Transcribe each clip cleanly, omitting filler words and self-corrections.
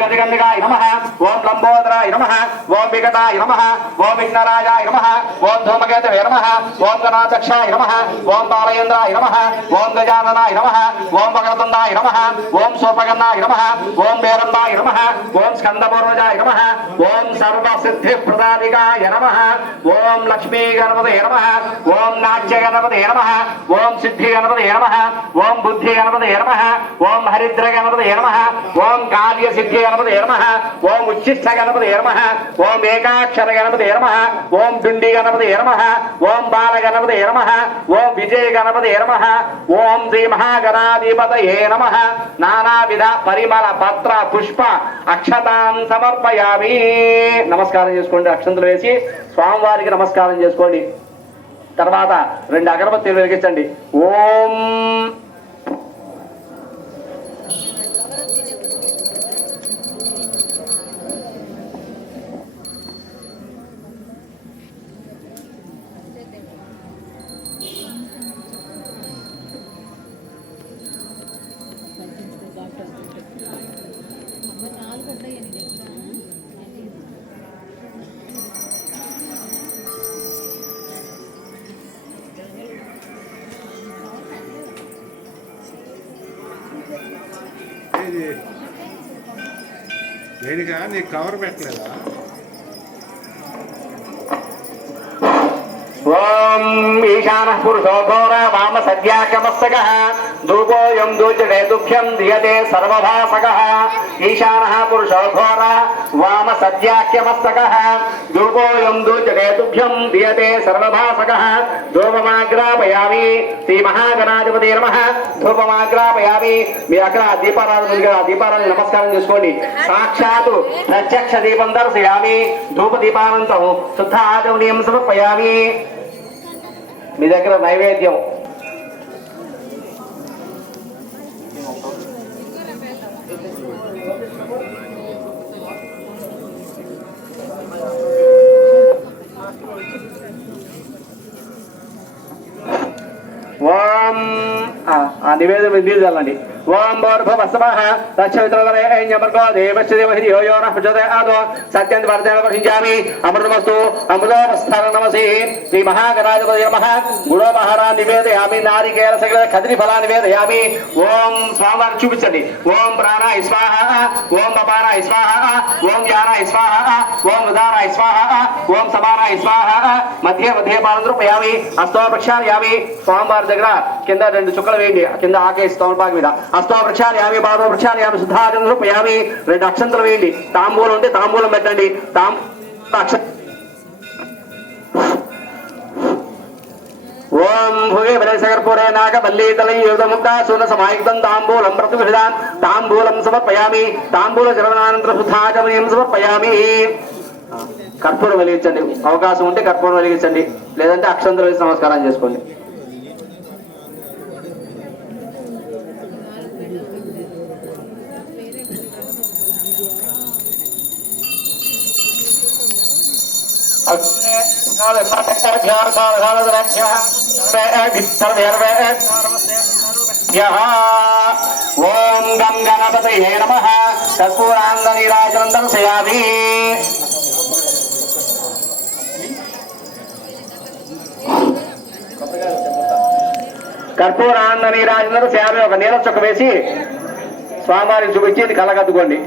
गजगंधिकाय नमः ओम लंबोदराय नमः ओम विकटाय नमः ओम विघ्नराजाय नमः ओम धूमकेतवे नमः ओम गणाध्यक्षाय नमः ओम बालयेन्द्राय नमः ओम गजाननाय नमः ओम वक्रतुंडाय नमः ओम सोपगन्नाय नमः ओम वेरन्नाय नमः ओम स्कंदपूर्वजाय नमः ओम सर्वसिद्धिप्रदायकाय नमः ओम लक्ष्मी गणपतये नमः ओम नाट्य गणपतये नमः ओम सिद्धि गणपतये नमः ओम बुद्धि गणपतये नमः ओम हरिद्र गणपतये नमः ओम कार्य सिद्धि गणपतये नमः ओम उच्चिष्ठ गणपतये नमः ओम एकाक्षर गणपतये नमः ओम दुंडी गणपतये नमः ओम बाल गणपतये नमः ओम विजय गणपतये नमः ओम श्री महागणाधिपतये नमः नानाविध परिमल पत्र पुष्प अक्षतां समर्पयामि नमस्कारं చేసుకోండి అక్షంతలు వేసి స్వామివారికి నమస్కారం చేసుకోండి తర్వాత రెండు అగరబత్తీలు వెలిగించండి ఓం దేనిగా నీకు కవర్ పెట్టలేదా ओम ईशानः पुरुषो घोर वाम सद्याक्रमस्तकः धूपोऽयं दूचते दुभ्यं दीयते सर्वभासकः ईशानः पुरुषो घोर वाम सद्याक्रमस्तकः धूपोऽयं दूचते दुभ्यं दीयते सर्वभासकः धूपमाग्रापयामि श्री महागणाधिपतये नमः धूपमाग्रापयामि మీ అక్కడ దీపారాధన నమస్కారం చేసుకోండి సాక్షాత్ ప్రత్యక్ష దీపం దర్శయామి ధూప దీపానంతం శుద్ధ ఆచమనీయం సమర్పయామి మీ దగ్గర నైవేద్యం ఓం నివేదన నీళ్ళు చల్లండి ఓం భోర్భవస్వః తచ్చవిత్రదరేణ్యమర్గో దేవస్య దేవహిరి యో నః ప్రచోదయ ఆదో సత్యం వర్ధన వహించామి అమృతమస్తు అమృతోపస్థాన నమసి శ్రీ మహాగణాధిపతయే నమః గుడోపహారా నివేదయామి నారికేల సకల కదలి ఫలా నివేదయామి ఓం స్వామివారికి చూపించండి ఓం ప్రాణాయ స్వాహ ఓం అపానాయ స్వాహ ఓం జ్ఞానాయ స్వాహ ఓం ఉదానాయ స్వాహ ఓం సమానాయ స్వాహ మధ్య మధ్య పాలంద్రూపయామి అస్తో ప్రక్షాళయామి స్వామివారి దగ్గర కింద రెండు చుక్కలు వేయండి కింద ఆకేసి తోమపాకు మీద అస్తో ప్రక్షాళయామి పాదో ప్రక్షాళయామి శుద్ధాజనం రూపయామి రెండు అక్షంతలు వేయండి తాంబూలం ఉంటే తాంబూలం పెట్టండి ఓం భుగే వరేశకర్పూరే నాగబల్లీతలయుధముక్తా సూన సమాయుక్తం తాంబూలం ప్రతివిధాన్ తాంబూలం సమర్పయామి తాంబూల చరణానంతర శుద్ధాచమనీయం సమర్పయామి కర్పూరం వెలిగించండి అవకాశం ఉంటే కర్పూరం వెలిగించండి లేదంటే అక్షంతలు వేసి నమస్కారం చేసుకోండి ఓం గం గణపతయే నమః కర్పూరాంగనీరాజనం దర్శయామి కర్పూరాంగనీరాజనం దర్శయామి ఒక నీల చుక్క వేసి స్వామివారికి చూపించి కళ్ళకద్దుకోండి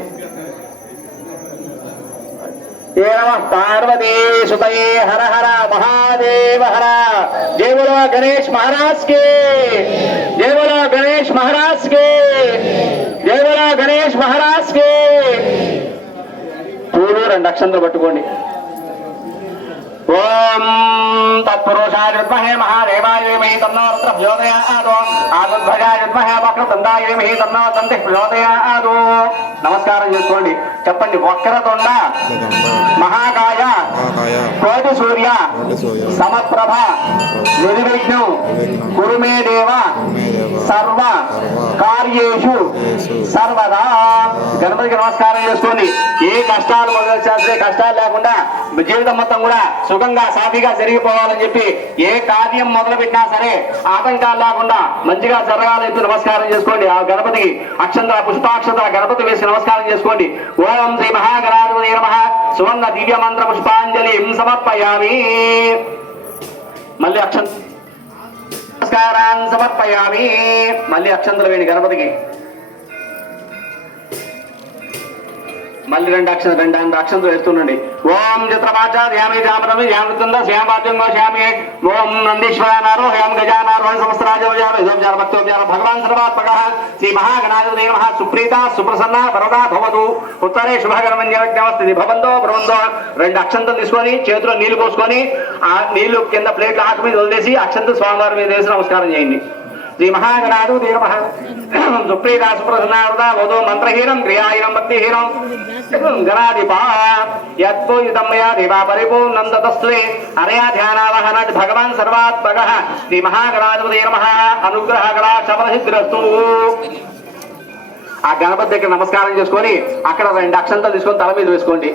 ये नमः पार्वती सुतये हर हर महादेव हर जय बोलो गणेश महाराज के जय बोलो गणेश महाराज के जय बोलो गणेश महाराज के पूर्व రెండు అక్షంతలు పట్టుకోండి ఓం తత్పురుషాయ విద్మహే మహాదేవాయ ధీమహి తన్నో రుద్రః ప్రచోదయాత్ ఆదిధ్వజాయ విద్మహే వక్రతుండాయ ధీమహి తన్నో దంతిః ప్రచోదయాత్ నమస్కారం చేసుకోండి చెప్పండి వక్రతుండ మహాకాయ కోటి సూర్య సమప్రభ నిర్విఘ్నం కురు మే దేవ సర్వ కార్యేషు సర్వదా గణపతికి నమస్కారం చేసుకోండి ఏ కష్టాలు మొదలు కష్టాలు లేకుండా జీవితం మొత్తం కూడా సుఖంగా సాఫీగా జరిగిపోవాలని చెప్పి ఏ కార్యం మొదలు పెట్టినా సరే ఆటంకాలు లేకుండా మంచిగా జరగాలని చెప్పి నమస్కారం చేసుకోండి. ఆ గణపతికి అక్షంతర పుష్పాక్షంతర గణపతి వేసి నమస్కారం చేసుకోండి. ఓం శ్రీ మహాగణాధిపతయే నమః సువర్ణ దివ్య మంత్ర పుష్పాంజలి సమర్పయామి. మళ్ళీ నమస్కారాన్ని సమర్పయామి. మళ్ళీ అక్షంతలు వేయండి గణపతికి. మళ్ళీ రెండు అక్షంతలు వేస్తుండండి. ఓం చిత్రమాచార్యామి జామరమి శ్యామృతంద శ్యామపాత్యంగో శ్యామి. ఓం నందీశ్వరానారో హ్యాం గజానారోహణ సమస్తరాజోజార భక్తోజార భగవాన్ సర్వాత్మక శ్రీ మహాగణాధిపతయే నమః. సుప్రీత సుప్రసన్న వరదా భవతు ఉత్తరే శుభకరమన్యవస్థితి భవంతో భ్రవంతో. రెండు అక్షంతలు తీసుకొని చేతిలో నీళ్లు పోసుకొని ఆ నీళ్లు కింద ప్లేట్లు ఆకు మీద వదిలేసి అక్షంతలు స్వామివారి మీద వేసి నమస్కారం చేయండి. శ్రీ మహాగణాధిపతయే నమః. సుప్రీత సుప్రసన్న వరదా భవతు మంత్రహీనం క్రియాహీనం భక్తిహీనం గణాధిపా యత్పూజితమయా దేవా పరిపూర్ణం తతస్లే అనయా ధ్యానావహన భగవాన్ సర్వాత్మక శ్రీ మహాగణాధిపతయే నమః. అనుగ్రహ కళాశమసిద్ధిరస్తు. ఆ గణపతి దగ్గర నమస్కారం చేసుకొని అక్కడ రెండు అక్షంతలు తీసుకొని తల మీద వేసుకోండి.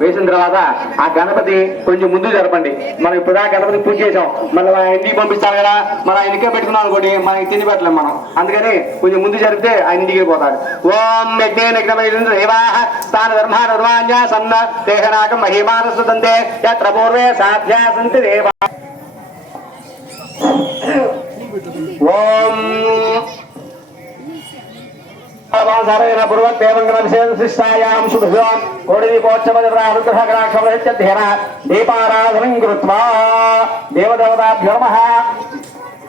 వేసిన తర్వాత ఆ గణపతి కొంచెం ముందు జరపండి. మనం ఇప్పుడు గణపతి పూజ చేసాం, మళ్ళీ ఇంటికి పంపిస్తారు కదా, మరి ఆయన ఇంటికే పెట్టుకున్నాం అనుకోండి మనకి తిండి పెట్టలేం మనం. అందుకని కొంచెం ముందు జరిపితే ఆయన ఇంటికి పోతాడు. ఓం స్థాన ధర్మాన్యా సన్న దేహనాకం మహిమానసుతంతే యత్ర పూర్వే సాధ్యా సంతి దేవా. ఓం దీపారాధనం కృత్వా దేవదేవతాభ్యో నమః.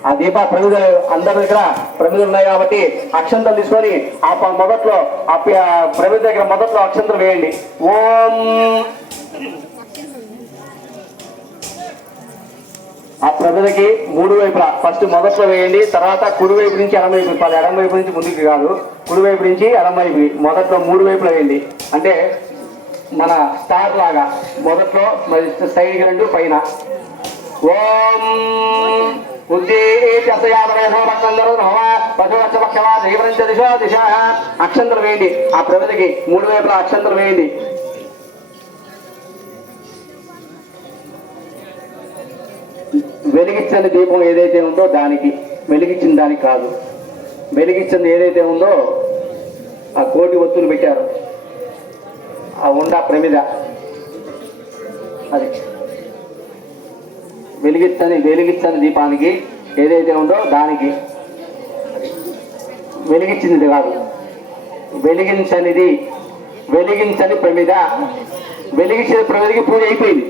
ఆ దీప ప్రమిదలు అందరి దగ్గర ప్రమిదలు ఉన్నాయి కాబట్టి అక్షంతలు తీసుకొని ఆ మొదట్లో ఆ ప్రమిద దగ్గర మొదట్లో అక్షంతలు వేయండి. ఓం ఆ ప్రమిదకి మూడు వైపులా ఫస్ట్ మొదట్లో వేయండి, తర్వాత కుడి వైపు నుంచి ఎడమ వైపు ఇవ్వాలి. ఎడమ వైపు నుంచి ముందుకు కాదు, కుడి వైపు నుంచి ఎడమ వైపు మొదట్లో మూడు వైపులు వేయండి. అంటే మన స్టార్ లాగా మొదట్లో సైడ్కి రెండు పైన. ఓం అక్షంతలు వేయండి. ఆ ప్రమిదకి మూడు వైపులా అక్షంతలు వేయండి. వెలిగించని దీపం ఏదైతే ఉందో దానికి, వెలిగించిన దానికి కాదు, వెలిగించింది ఏదైతే ఉందో ఆ కోటి ఒత్తులు పెట్టారు ఆ ఉండ ప్రమిద, అది వెలిగించని దీపానికి ఏదైతే ఉందో దానికి, వెలిగించింది కాదు, వెలిగించని ప్రమిద. వెలిగించిన ప్రమిదకి పూజ అయిపోయింది,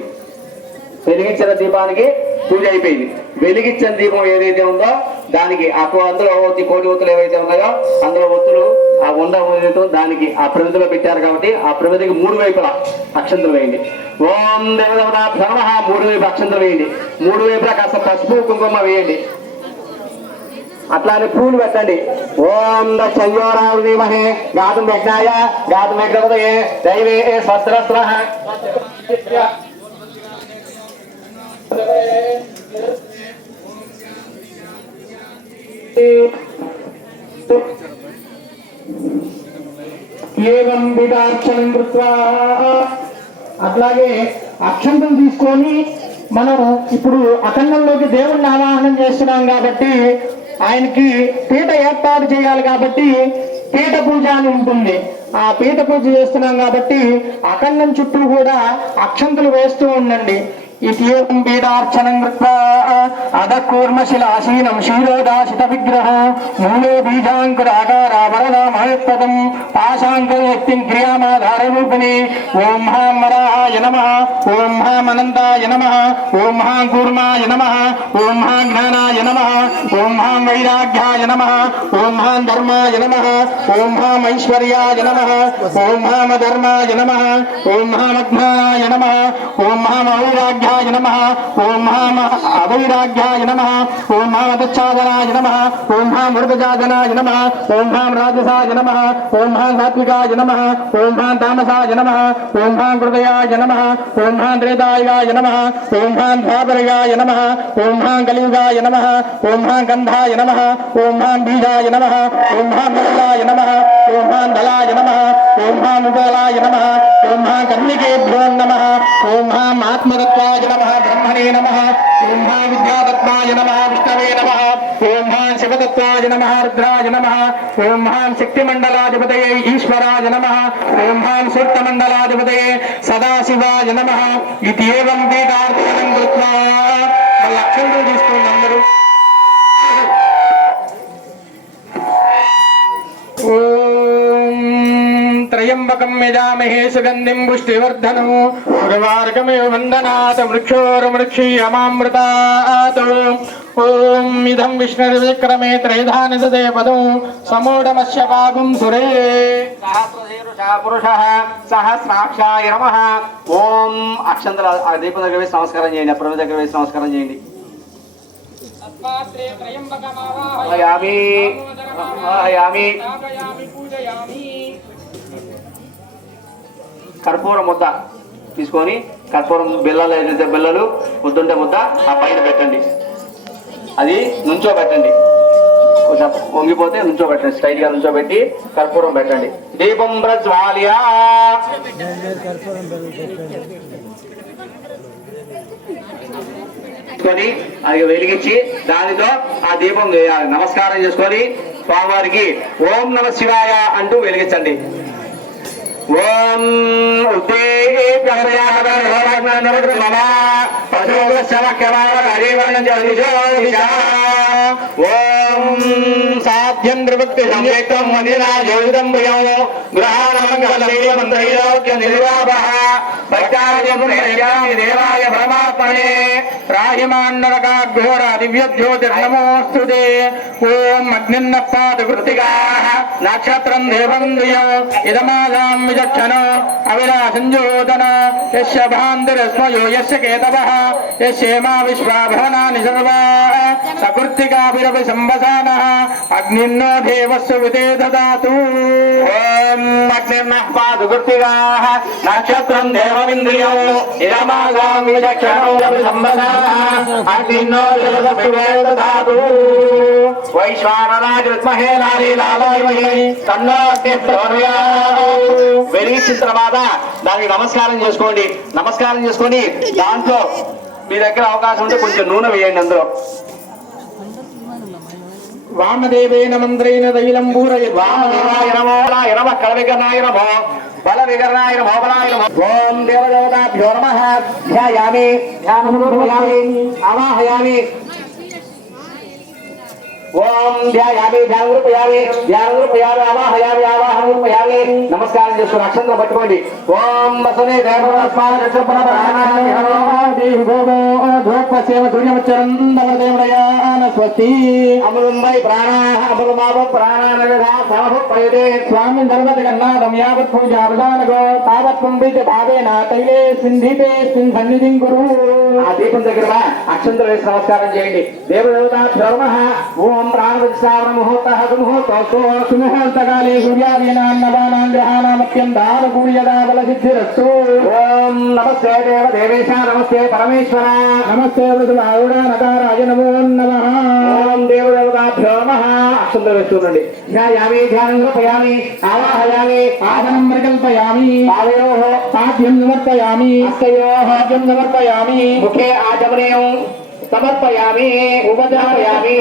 వెలిగించిన దీపానికి పూజ అయిపోయింది. వెలిగించిన దీపం ఏదైతే ఉందో దానికి అందులో కోటి ఒత్తులు ఏవైతే ఉన్నాయో అందులో ఒత్తులు ఆ ఉండ ఏదైతే దానికి ఆ ప్రమిదలో పెట్టారు కాబట్టి ఆ ప్రమిదకి మూడు వైపులా అక్షంతలు వేయండి. ఓం దేవదేవతాభ్యో నమః. మూడు వైపు అక్షంతలు వేయండి. మూడు వైపులా కాస్త పసుపు కుంకుమ వేయండి. అట్లానే పూలు పెట్టండి. ఓం దక్షయోరామహే గాతుం యజ్ఞాయ గాతుం యజ్ఞపతయే దైవే స్వస్త్రస్త్రః. అట్లాగే అక్షంతం తీసుకొని మనం ఇప్పుడు అఖండంలోకి దేవుణ్ణి ఆవాహనం చేస్తున్నాం కాబట్టి ఆయనకి పీఠ ఏర్పాటు చేయాలి కాబట్టి పీఠ పూజ అని ఉంటుంది. ఆ పీఠ పూజ చేస్తున్నాం కాబట్టి అఖండం చుట్టూ కూడా అక్షంతలు వేస్తూ ఉండండి. इत्येवं पीडार्चनं कृत्वा अधकूर्मशिलासीनं शीलोदाशित विग्रहो मूले बीजाङ्कुराकारावरदामहत्पदं पाशाङ्कुरव्यक्तिं क्रियामाधाररूपिणी ओं हां वराहाय नमः ओं हां अनन्ताय नमः ओं हां कूर्माय नमः ओं हां ज्ञानाय नमः ओं हां वैराग्याय नमः ओं हां धर्माय नमः ओं हां ऐश्वर्याय नमः ओं हां धर्माय नमः ओं हां अज्ञानाय नमः ओं हां वैराग्य महावैराग्याय नमः ओम महाअवैराग्याय नमः ओम महावदच्छादनाय नमः ओम महामृगजाजनाय नमः ओम महाराजसाय नमः ओम महासात्विकाय नमः ओम महातामसाय नमः ओम महाकृतयाय नमः ओम महात्रेतायाय नमः ओम महाद्वापरयाय नमः ओम महाकलियुगाय नमः ओम महागंधाय नमः ओम महाबीजाय नमः ओम महामंगलाय नमः ओम महादलाय नमः ओम महामुगलाय नमः ओम महाकन्निकेभ्यो नमः ओम महात्मतत्वाय नमः ब्रह्मणे नमः ओम महाविद्यातत्वाय नमः विष्णवे नमः ओम महाशिवतत्वाय नमः रुद्राय नमः ओम महाशक्तिमण्डलाधिपतये ईश्वराय नमः ओम महासूक्तमण्डलाधिपतये सदाशिवाय नमः इत्येवं वेदार्थनं कृत्वा लक्षणं తీసుకోండి అందరూ त्र्यंबकं यजामहे सुगंधिं पुष्टिवर्धनं उर्वारुकमिव वन्दनात् वृक्षोर्वृक्षीयमामृतात् ओम इदं विष्णुर्विक्रमे त्रैधानिदते पदं समूढमस्य पागुं सुरे सहस्रशीर्षः पुरुषः सहस्राक्षाय नमः ओम అక్షంతల దీపం దగ్గర వేసి నమస్కారం చేయండి అప్పుడు దగ్గర వేసి నమస్కారం చేయండి కర్పూర ముద్ద తీసుకొని కర్పూరం బిళ్ళలు ఏదైతే బిళ్ళలు ముద్దుంటే ముద్ద ఆ పైన పెట్టండి అది నుంచోబెట్టండి కొంచెం వంగిపోతే నుంచోబెట్టండి స్ట్రైట్ గా నుంచోబెట్టి కర్పూరం పెట్టండి దీపం ప్రజ్వాల్య అది వెలిగించి దానితో ఆ దీపం వేయాలి నమస్కారం చేసుకొని స్వామివారికి ఓం నమ శివాయ అంటూ వెలిగించండి ఓం ఓం సాధ్యం నివృత్తి సంయుక్తం మందిరాజోదం భయం గృహాణమంగళైలోక్య నిర్వాభః భక్తాయ దేవాయ పరమాత్మనే రాహిమాన్నరకాఘోర దివ్యజ్యోతిర్నమోస్తుతే ఓం అగ్నిన్నపాద కృత్తికాః నక్షత్రం దేవం దియం ఇదమాదాం విచక్షణో అవినాశంజోదన యస్య భాంతిరస్మయో యస్య కేతవః యస్యేమా విశ్వాభవనాని సర్వాః సకృత్తికాభిరపి సంవసానః అగ్నిన్నో దేవస్య వితే దదాతు ఓం అగ్నిన్నపాద కృత్తికాః నక్షత్రం దేవమింద్రియం ఇదమాదాం విచక్షణో అపి సంవసానః అగ్నిన్నో దేవస్య వితే దదాతు వైశ్వానరాయ విద్మహే నారీ లాలాయమహే తన్నో అగ్ని ప్రచోదయాత్ వెలిగించిన తర్వాత దానికి నమస్కారం చేసుకోండి నమస్కారం చేసుకొని దాంట్లో మీ దగ్గర అవకాశం ఉంటే కొంచెం నూనె వేయండి అందులో వామదేవేన మంత్రేణ తైలం పూరయత్ వామదేవాయ నమో నమః కళవికర్ణాయ నమో బలవికర్ణాయ నమో బలాయ నమో ఓం దేవదేవతాభ్యో నమః ధ్యాయామి ధ్యానముపయామి ఆవాహయామి ఓం ధ్యాయామి ధ్యానముపయామి ధ్యానముపయామి ఆవాహయామి ఆవాహనముపయామి నమస్కారం చేసుకుని అక్షంతలు పట్టుకోండి ఓం వసనే దేవస్మాన స్వస్తి అమృంబై ప్రాణాః అమృమావ ప్రాణానగతే స్వామి ధర్మత కన్నాదం యావత్ పూజా ప్రధానగో తావత్ పుండిత భావేన తైలే సింధితే సన్నిధిం కురు ఆ దీపం దగ్గర అక్షంతలు వేసి నమస్కారం చేయండి దేవదేవతాభ్యో నమః ఓం ప్రాణవత్సావన ముహూర్తః సుముహూర్తోస్తు సుముహూర్తకాలే సూర్యాదీనాన్నవానాం గ్రహాణామత్యంతానుకూల్యతా బలసిద్ధిరస్తు ఓం నమస్తే దేవ దేవేశ నమస్తే పరమేశ్వర నమస్తే వృధుమారుడా నకారాయ నమో నమః ఓం దేవదేవతాభ్యో నమః అక్షంతలు వేస్తుండండి ధ్యాయామి ధ్యానం కల్పయామి ఆవాహయామి ఆసనం పరికల్పయామి పాదయోః పాద్యం నివర్తయామి హస్తయోః పాద్యం నివర్తయామి ముఖే ఆచమనీయం సమర్పయామి ఉపచారయామి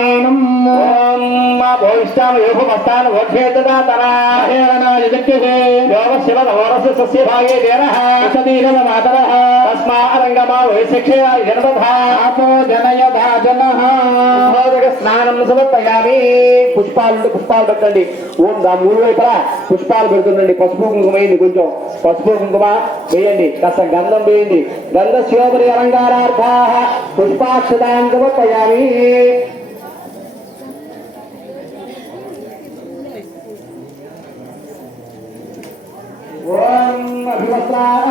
ఓం మా భవిష్యామయోగమస్తాన వోక్షేతదాతనా హేరణాయ జక్యతే యోగ శివ నవరస సస్య భాగే దేనః సదీరవ మాతరః తస్మా అరంగమా వైశక్షయాయ జనపథా ఆపో జనయధా జనః మోదక స్నానం సమర్పయామి పుష్పాలు పెట్టండి ఓం దా మూడు వైపులా పుష్పాలు పెడుతుండండి పసుపు కుంకుమ వేయండి కొంచెం పసుపు కుంకుమ వేయండి కాస్త గంధం వేయండి గంధ శోభరి అలంకారార్థాః పుష్పాక్షతాం సమర్పయామి ఓం అభివస్త్రాః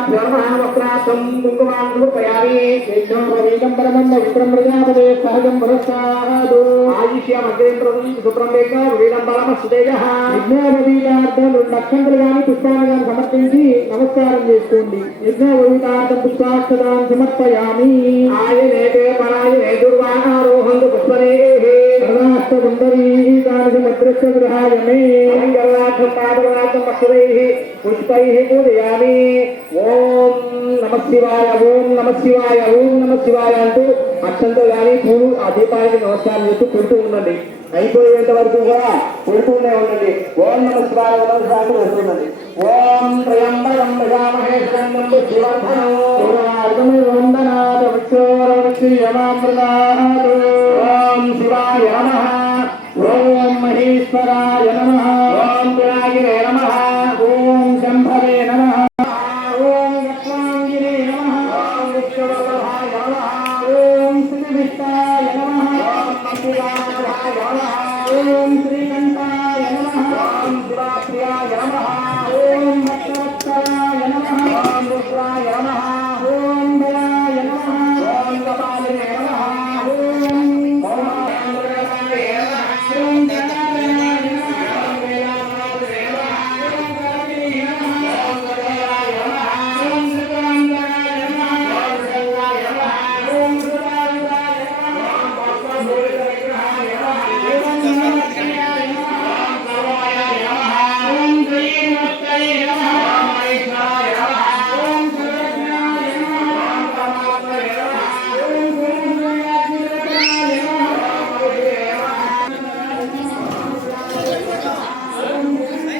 देवताभ्यो नमः वस्त्रार्थं कुङ्कुमां समर्पयामि यज्ञोपवीतं परमं पवित्रं प्रजापते सहजं पुरस्तादु आयुष्यमग्रेन्द्रं सुप्रं वेद वीरं बलमस्तु तेजः यज्ञोपवीतार्थं లక్షంతలుగాని పుష్పాలను సమర్పించి నమస్కారం చేసుకోండి యజ్ఞోపవీతార్థం పుష్పాక్షతాన్ని సమర్పయామి ఆయనేతే పరాయనే దుర్వాహారోహంతు పుష్పనేః सर्वाष्टकुण्डलीकानि समग्रस्य गृहाय मे मङ्गलार्थं पादवार्थं वस्त्रैः पुष्पैः पूजयामि ఓం నమః శివాయ ఓం నమః శివాయ ఓం నమః శివాయ అంటూ అక్షంతో కానీ పూలు ఆ దీపానికి నమస్కారం చేస్తూ పెడుతూ ఉండండి అయిపోయేంత వరకు కూడా పెడుతూనే ఉండండి ఓం నమః శివాయ ఓం నమః శివాయ వస్తుందండి ఓం త్రయంబకం ప్రజామహే శరణం శివర్ధనం వందనాథ వృక్షోరవృక్షయమామృతాత్ ఓం శివాయ నమః ఓం మహేశ్వరాయ నమః ఓం వినాయకే నమః ఓం శంభవే నమః ఓం లక్ష్మాంగినే నమః ఓం విష్ణువల్లభాయ నమః ఓం శ్రీవిష్ణాయ నమః ఓం మంజునాథాయ నమః ఓం శ్రీకంఠాయ నమః ఓం శివప్రియాయ నమః ఓం భక్తవత్సలాయ నమః ఓం రుద్రాయ నమః ఓం బలాయ నమః ఓం కపాలినే నమః ఓం మౌనాయ నమః ఓం గణాయ నమః ఓం వేలానాథే నమః ఓం గణపతియే నమః ఓం గణాయ నమః ఓం శ్రీకాంతాయ నమః ఓం శంకరాయ నమః ఓం శివాయ నమః ఓం పద్మభూషణ విగ్రహాయ నమః ఓం నమఃశివాయ నమః ఓం సర్వాయ నమః ఓం శ్రీమూర్తయే నమః ఓం మహేశ్వరాయ నమః ఓం సర్వజ్ఞాయ నమః ఓం పరమాత్మనే నమః ఓం గురుదేవాయ నమః ఓం గురుదే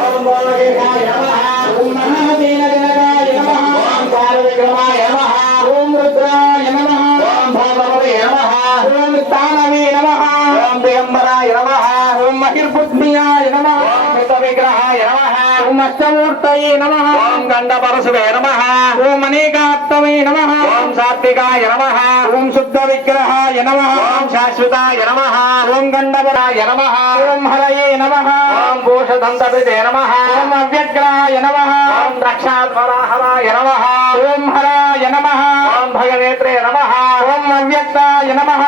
ఓం బాలకేశాయ నమః ఓం మహాదేవజనకాయ నమః ఓం కాలవిక్రమాయ నమః ఓం రుద్రాయ నమః ఓం భాగవతే నమః ఓం స్థానవే నమః ఓం దిగంబరాయ నమః ఓం మహిర్బుద్ధియాయ నమః ఓం విగ్రహాయ నమః ఓం అష్టమూర్తయే నమః ఓం గండపరశువే నమః ఓం అనేకాత్మవే నమః ఓం సాత్వికాయ నమః ఓం శుద్ధ విగ్రహాయ నమః ఓం శాశ్వతాయ నమః ఓం గండపరాయ నమః ఓం హరయే నమః ఓం భూషదంతపితే నమః ఓం అవ్యగ్రాయ నమః ఓం దక్షాధ్వరాహరాయ నమః ఓం హరాయ నమః ఓం భగనేత్రే నమః ఓం అవ్యక్తాయ నమః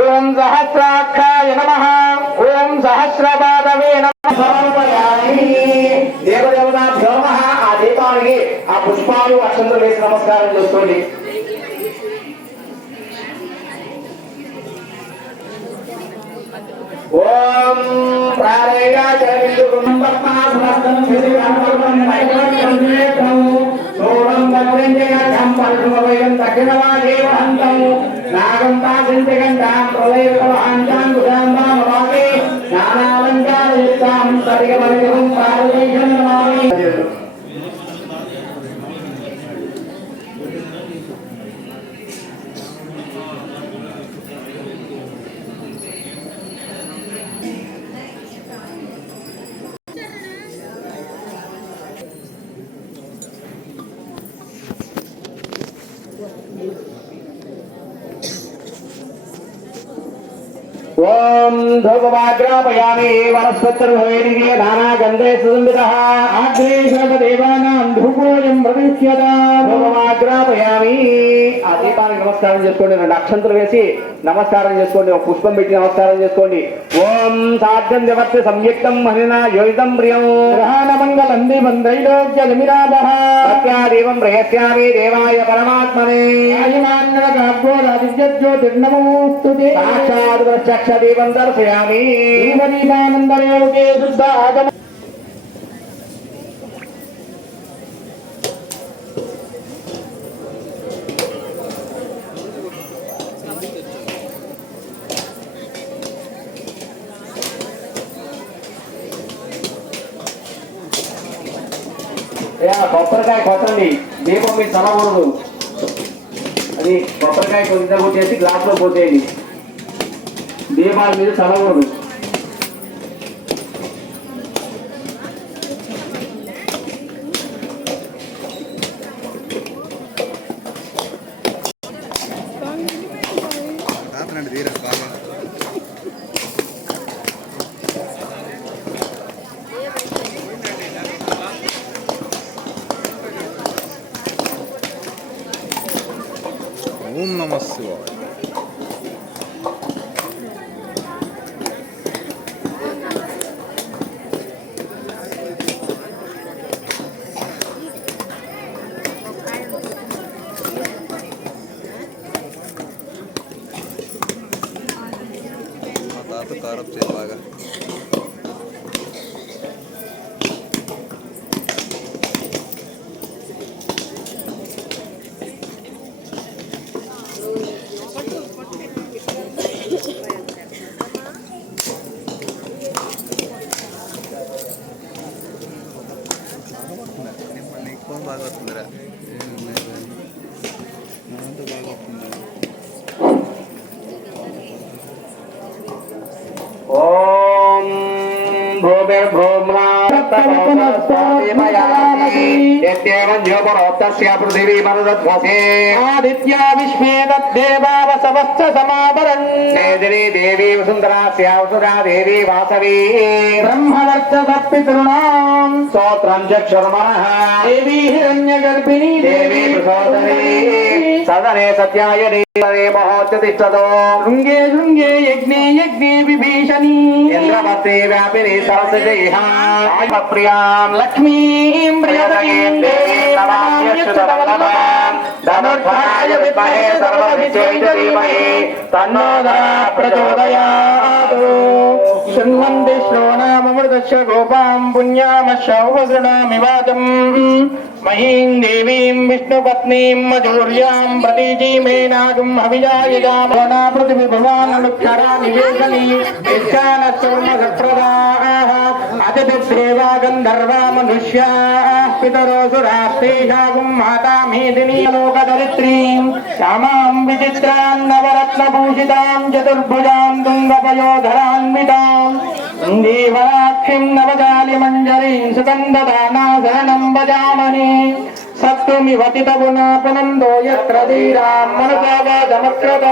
ఓం సహస్రాక్షాయ నమః ఓం సహస్రపాదవే నమః దేవదేవతాభ్యో నమః ఆ దీపానికి ఆ పుష్పాలు అక్షంతలు వేసి నమస్కారం చేసుకోండి ఓం ప్రాణేయాచరించుకుం పద్మాసనం శిశిరామర్వం నైవేద్యం సోరం భద్రంజగం పరమవయం దక్షిణవాదేవహంతం నాగం పాసించగంటాం ప్రళయకవహాంతాం గుడాంబామవాగే నానాలంకారయుక్తాం సరిగమనిగం పారదైషం నమామి ఓం ధూపమాగ్రాపయామి వనస్పతిర్భవేదికే నానాగంధే సుగంధితః ఆగ్రే సర్వదేవానాం ధూపోయం ప్రవిశ్యత ధూపమాగ్రాపయామి ఆ దీపానికి నమస్కారం చేసుకోండి రెండు అక్షంతలు వేసి నమస్కారం చేసుకోండి ఒక పుష్పం పెట్టి నమస్కారం చేసుకోండి ఓం సాధ్యం జగత్ సంయుక్తం మహిళా యోగితం ప్రియం గ్రహాణ మంగళం దీపం త్రైలోక్య నిమిరాభః సత్యాదీపం ప్రయస్యామి దేవాయ పరమాత్మనే జ్యోతిర్నమోస్తుతే సాక్షాత్ ప్రత్యక్షదీపం దర్శయామి దీపానందరేవకే శుద్ధ ఆగమ కొబ్బరికాయ కొట్టండి దీపం మీరు చల్లకూడదు అది కొబ్బరికాయ కొద్దిగా కొట్టేసి గ్లాస్ లో పోసేయండి దీపాల మీద చల్లకూడదు ఓం నమః శివాయ. మా తాత కారప్ చేయి బాగా. బాగా వస్తుందిరా, బాగా వస్తుంది. ఓం భూమిర్భూమ్నా పృథివీ మరుదధ్వసే ఆదిత్యా విశ్వే తద్దేవావసవశ్చ సమావరన్ మేదినీ దేవీ వసుంధరాస్య వసుధా దేవీ వాసవీ బ్రహ్మవర్చసత్పితॄణాం స్తోత్రం చక్షుర్మనః దేవీ హిరణ్యగర్భిణీ దేవీ ప్రసోదరీ సదనే సత్యాయనే మహోత్తిష్టతో శృంగే శృంగే యజ్ఞే యజ్ఞే విభీషణీ ఇంద్రమత్తే వ్యాపిని సరస్వతీః ప్రియాం లక్ష్మీం ప్రియతమీం దేవీం నమామ్యచ్యుతవల్లభాం ధనుర్ధరాయ విద్మహే సర్వవిద్యై ధీమహి తన్నో ప్రచోదయాత్ శృణ్వంతి శ్రవణామృతస్య గోపాం పుణ్యామశౌభృణామి వాచం మహీం దేవీం విష్ణుపత్నీం మజూర్యాం ప్రతీజీమేనాగం అభిజాయజామోనా పృథివిభవాననుక్షరా నివేశనీ యజ్ఞానసోమసత్ప్రదాః అతిథిదేవా గంధర్వా మనుష్యాః పితరోసురాస్తేషాగం మాతా మేదినీ లోకధరిత్రీం శ్యామాం విచిత్రాం నవరత్నభూషితాం చతుర్భుజాం తుంగపయోధరాన్వితాం దేవాక్షిం నవజాలిమంజరీం సుగంధదానాశరణం భజామహే సత్తుమివ తితగుణాపనందో యత్ర ధీరాం మనసావాదమక్రత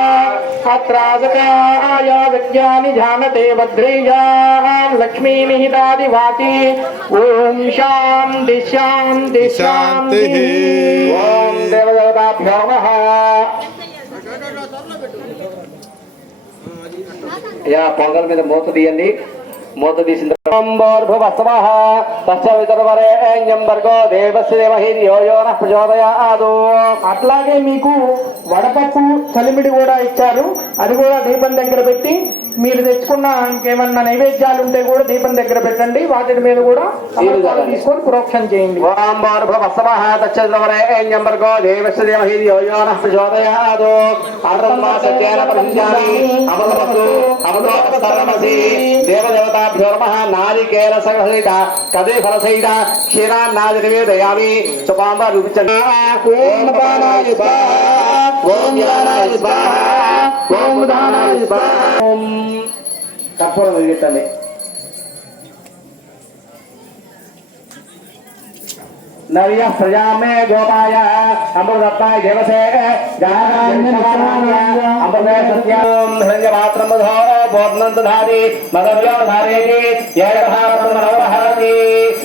అత్రాసకాయ విజ్ఞాని జానతే భద్రేయాం లక్ష్మీ నిహితాదివాచి ఓం శాంతి శాంతి శాంతి. ఓం దేవదేవతాభ్యో నమః. యా పొంగల్ మీద మూత తీయండి. మూత తీసిన అట్లాగే మీకు వడపప్పు చలిమిడి కూడా ఇచ్చారు. అది కూడా దీపం దగ్గర పెట్టి మీరు తెచ్చుకున్న ఇంకేమన్నా నైవేద్యాలు ఉంటే కూడా దీపం దగ్గర పెట్టండి. వాటి మీద కూడా తీసుకొని ప్రోక్షణ చేయండి. దేవదేవతాభ్యో నమః. నారికేల సహిత కదే ఫల సహిత క్షీరాన్నాది నివేదయామి. సుపాంబ రూపించండి. ఓం దానాయ స్వాహా, ఓం జ్ఞానాయ స్వాహా, ఓం దానాయ స్వాహా. ఓం కర్పూరం వెలిగించండి. నవ్య ప్రజామే గోపాయ అమృతత్వాయ దేవసే అమృతే సత్యం హిరణ్యపాత్రమధో పూర్ణంతధారి మదవ్యోధారేతి ఏకధారతి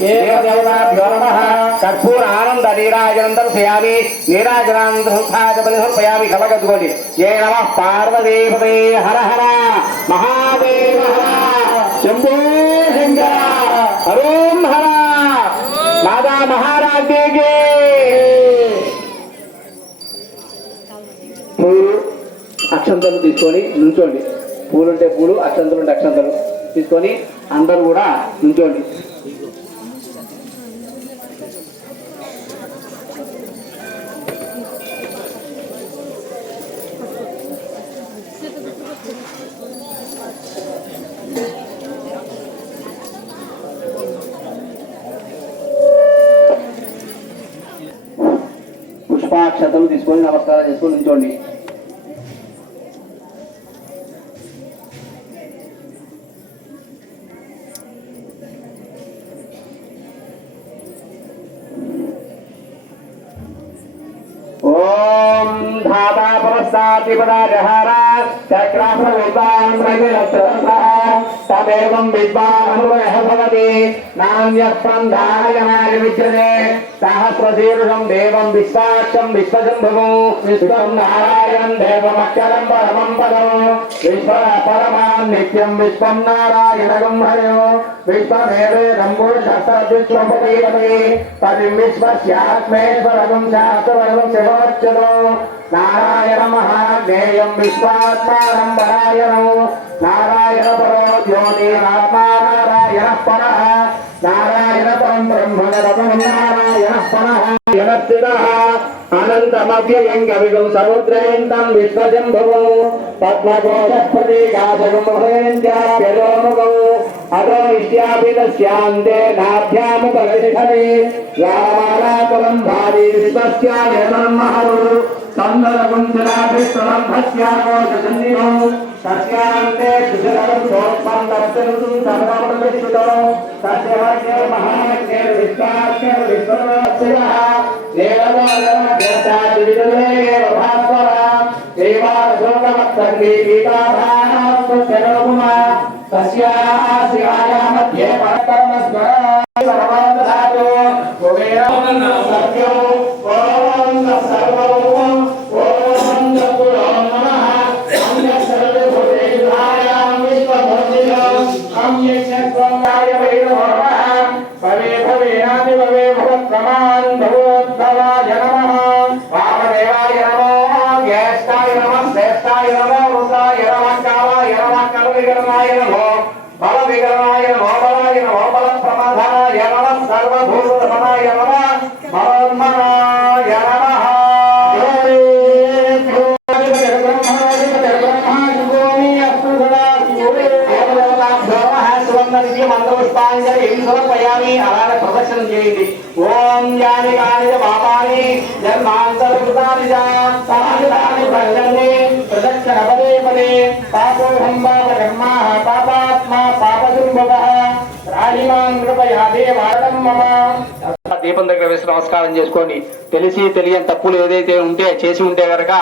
దేవదేవతాభ్యో నమః. కర్పూర ఆనంద నీరాజనం దర్శయామి. నీరాజనానందయామి. కలగదుకోండి. ఏ నమః పార్వతీపతే హర హర మహాదేవ శంభో శంకర హరోం హర రాధా మహారాజేగే. పూలు అక్షంతలు తీసుకొని నుంచోండి. పూలుంటే పూలు, అక్షంతలు ఉంటే అక్షంతలు తీసుకొని అందరూ కూడా నుంచోండి. పుష్పాక్షతలు తీసుకొని నమస్కారం చేసుకొని ఉంచండి. ఓం ధాతా పురస్సాతిపదారహార చక్రాస విద్వాన్ తమేవం విద్వాన్ భవతి నాణ్య స్పందాయ విద్యతే सहस्रशीर्षं देवं विश्वाक्षं विश्वशम्भुं विश्वं नारायणं देवमक्षरं परमं पदं विश्वपरमां नित्यं विश्वं नारायणगं हयो विश्वमेवेदं पुरुषस्तद्विश्वपतिपते पतिं विश्वस्यात्मेश्वरगं शास्त्रवरं शिवमच्युतो नारायणमहाज्ञेयं विश्वात्मानं परायणो नारायणपरो ज्योतिरात्मा नारायणः परः नारायण परं ब्रह्म नारायणः परः यनस्थितः अनन्तमव्ययङ्गविगं समुद्रयन्तं विश्वजम्भुवो पद्मकोशप्रतीकाशकं हृदयन्त्याप्यलोमुखौ अतो इष्यापि तस्यान्ते नाभ्यामुपगशिखरे रामालाकुलं भारी विश्वस्यायतन्महौ सन्दरकुञ्चलाभिस्तरं भस्याकोशसन्निभौ तस्यान्ते सुशरं सोत्पं दर्शनं सर्वप्रतिष्ठितो तस्य मध्ये महाज्ञे विश्वास्य विश्वनाशिनः देवतादिविदुलेव भास्वरा देवाशोकमत्सर्गे गीताभास्वशरोपुमा तस्याः मध्ये परमस्वरा सर्वदातो कुबेरं सत्यो ॐ सर्वो ॐ गुरो नमः अन्यसर्वभूतेभ्यां विश्वभूतिं अम्यक्षस्वङ्गाय वैरवः भवे भवेनाति भवे भवत्प्रमान् भवोद्भवाय नमः वामदेवाय नमः ज्येष्ठाय नमः श्रेष्ठाय नमः रुद्राय नमः कालाय नमः कलविकरणाय नमः बलविकरणाय नमः बलाय नमः बलप्रमथनाय नमः सर्वभूतधनाय नमः बलोन्मनाय नमः సమర్పయామి అలాగే ప్రదక్షిణం చేయండి ఓం యాని కాని పాపాని జన్మాంతరకృతాని సమాహితాని భంజన్నే ప్రదక్షిణ పదే పదే పాపోహం పాప కర్మా పాపాత్మా పాపశుంభవః రాహిమాం కృపయా దేవాడం మమ దీపం దగ్గర వేసి నమస్కారం చేసుకోండి తెలిసి తెలియని తప్పులు ఏదైతే ఉంటే చేసి ఉంటే కనుక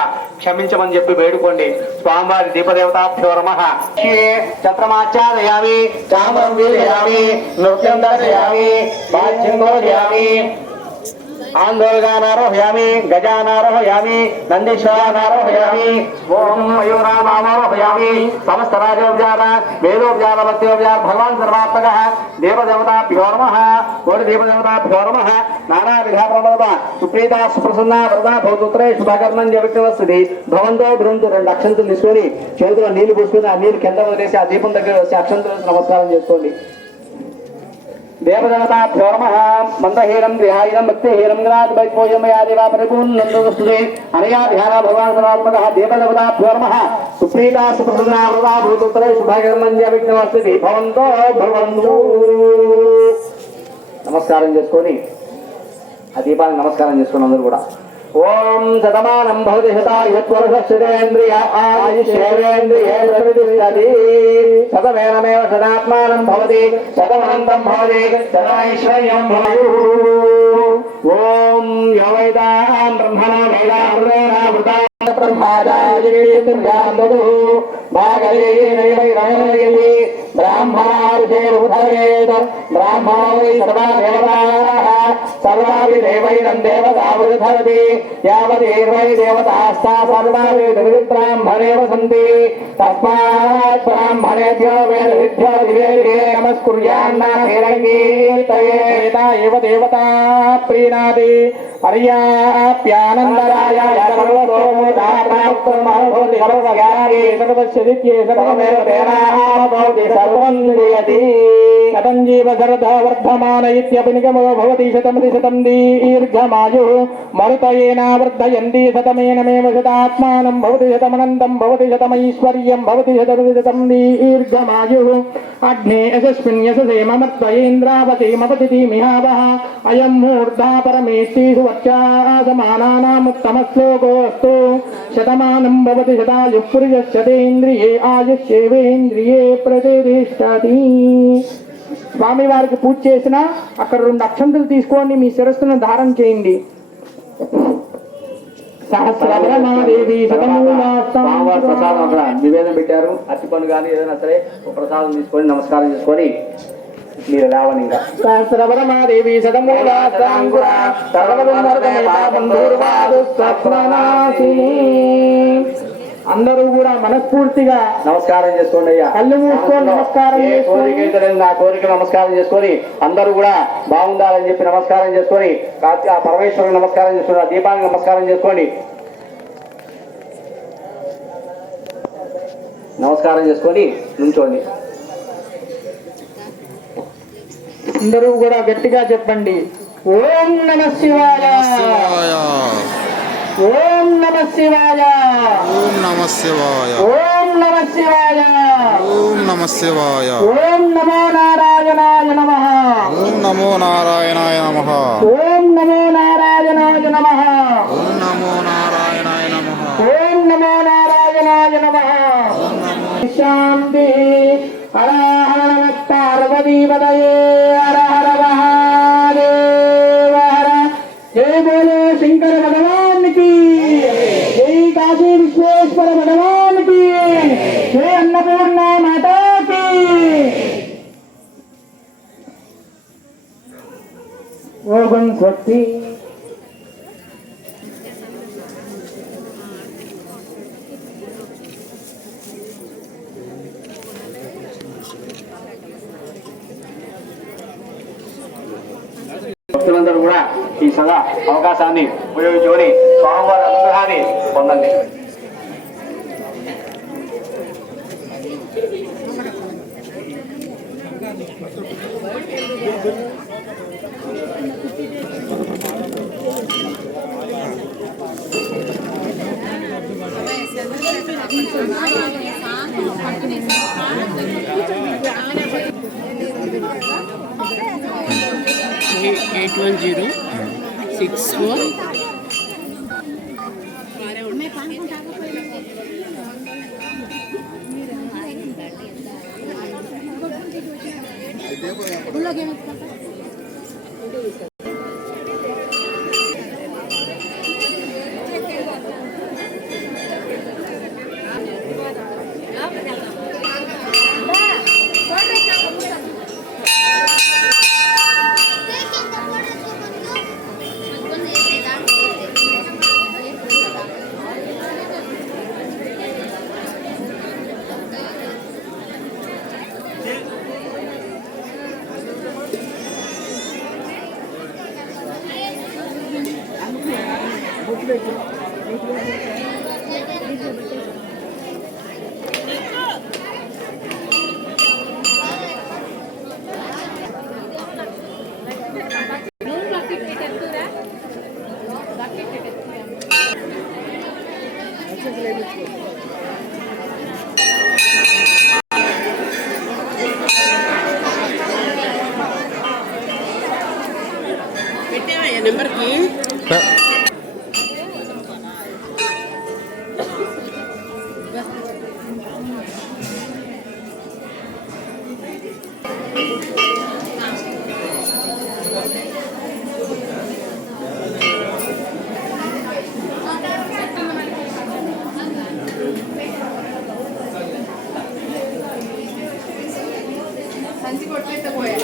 క్షమించమని చెప్పి వేడుకోండి స్వామివారి దీపదేవతాభ్యో నమః ఛత్రమాచారయామి చామరం వీరయామి నృత్యం దర్శయామి వాచ్యం దోషయామి आंदोलनारोहयामि गजानारोहयामि नंदीश्वरानारोहयामि ओम मयूरानारोहयामि समस्त राजोपचार वेदोपचार भक्त्योपचार भगवान सर्वात्मकः देवदेवताभ्यो नमः कोटि देवदेवताभ्यो नमः नाना विधा प्रणोद सुप्रीता सुप्रसन्ना वरदा भवतुत्रे शुभकर्मं వ్యక్తవస్తది భవంతో బృందు రెండు అక్షంతలు తీసుకొని చేతిలో నీళ్లు పోసుకొని ఆ నీళ్లు కింద వదిలేసి ఆ దీపం దగ్గర వచ్చి అక్షంతలు నమస్కారం చేసుకోండి देवदेवताभ्यो नमः मंदहीनं द्विहायनं भक्तिहीनं गणात् वैपोषमया देवा परिपूर्णन्दोस्तुते अनया ध्यान भगवान् सर्वात्मकः देवदेवताभ्यो नमः सुप्रीता सुप्रसन्ना वरदा भवतुत्रे शुभकर्मं వ్యక్తవస్తది భవంతో భవంతు నమస్కారం చేసుకొని ఆ దీపానికి నమస్కారం చేసుకుని అందరూ కూడా ఓం శతమానం భవతి శతాయుష్వర్షేంద్రియ ఆయుష్యేంద్రియే ప్రతిష్టతి శతమేనమేవ శతాత్మానం భవతి శతమనంతం భవతి శతాైశ్వర్యం భవతి ఓం యో వేదాం బ్రహ్మణా వేదామృతేనావృతా ब्रह्मादायिर्यान्दु भागलेनैवैरैरयि ब्राह्मणार्षेरुधरेत ब्राह्मणो वै सर्वा देवताः सर्वापि देवैनं देवतावृधरति यावदेवै देवतास्ता सर्वापि ब्राह्मणेव सन्ति तस्मात् ब्राह्मणेभ्यो वेदविभ्यो दिवे नमस्कुर्यान्नाभिरङ्गीर्तये एव देवता प्रीणाति पर्याप्यानन्दराय शतञ्जीव शरदः वर्धमान इत्यपि निगमो भवति शतमति शतं दीर्घमायुः मरुतयेनावर्धयन्ति शतमेनमेव शतात्मानं भवति शतमनन्तं भवति शतमैश्वर्यं भवति शतमति शतं दीर्घमायुः अग्ने यशस्मिन् यशसे ममत्वयेन्द्रावतीमपतिति मिहावः अयं मूर्धा परमेष्टि सुवच्चासमानानामुत्तमः श्लोकोऽस्तु शतमानं भवति शतायुः पुरुषश्चतेन्द्रिये आयुष्येवेन्द्रिये प्रतिष्ठति స్వామి వారికి పూజ చేసిన అక్కడ రెండు అక్షంతలు తీసుకోండి మీ శిరస్సును ధారణ చేయండి సహస్రదేవి ప్రసాదం అక్కడ నివేదన పెట్టారు అరటిపండు కానీ ఏదైనా సరే ఒక ప్రసాదం తీసుకొని నమస్కారం చేసుకొని మీరు లేవని ఇంకా సహస్రవరమాదేవి శతమూలాంకుర సర్వబంధూర్వాదుస్వప్ననాశిని. అందరూ కూడా మనస్ఫూర్తిగా నమస్కారం చేసుకోండి అయ్యా. కళ్ళు మూసుకొని నమస్కారం ఏ కోరిక అయితే లేదు, నా కోరిక నమస్కారం చేసుకొని అందరూ కూడా బాగుండాలని చెప్పి నమస్కారం చేసుకొని ఆ పరమేశ్వరుని నమస్కారం చేసుకొని ఆ దీపానికి నమస్కారం చేసుకోండి. నమస్కారం చేసుకొని నుంచోండి. అందరూ కూడా గట్టిగా చెప్పండి. ఓం నమ శివాయ, ఓం నమ శివాయ, ఓం నమ శివాయ, ఓం నమ శివాయ, ఓం నమ శివాయ, ఓం నమో నారాయణాయ నమః, ఓం నమో నారాయణాయ నమః, ఓం నమో నారాయణాయ నమః, ఓం నమో నారాయణాయ నమః, ఓం నమో నారాయణాయ నమః. శాంతి. హర హర నమ పార్వతీపతయే, హర హర మహాదేవ హర. జై బోలో శంకర భగవాన్ కి, జై కాశీ విశ్వేశ్వర భగవాన్ కి, జై అన్నపూర్ణ మాతా కి. ఓం స్వస్తి. భక్తులందరూ కూడా ఈ సదా అవకాశాన్ని ఉపయోగించుకొని స్వామివారి అనుగ్రహాన్ని పొందండి. నెంబర్కి సంచి కొట్టేస్తే పోయా.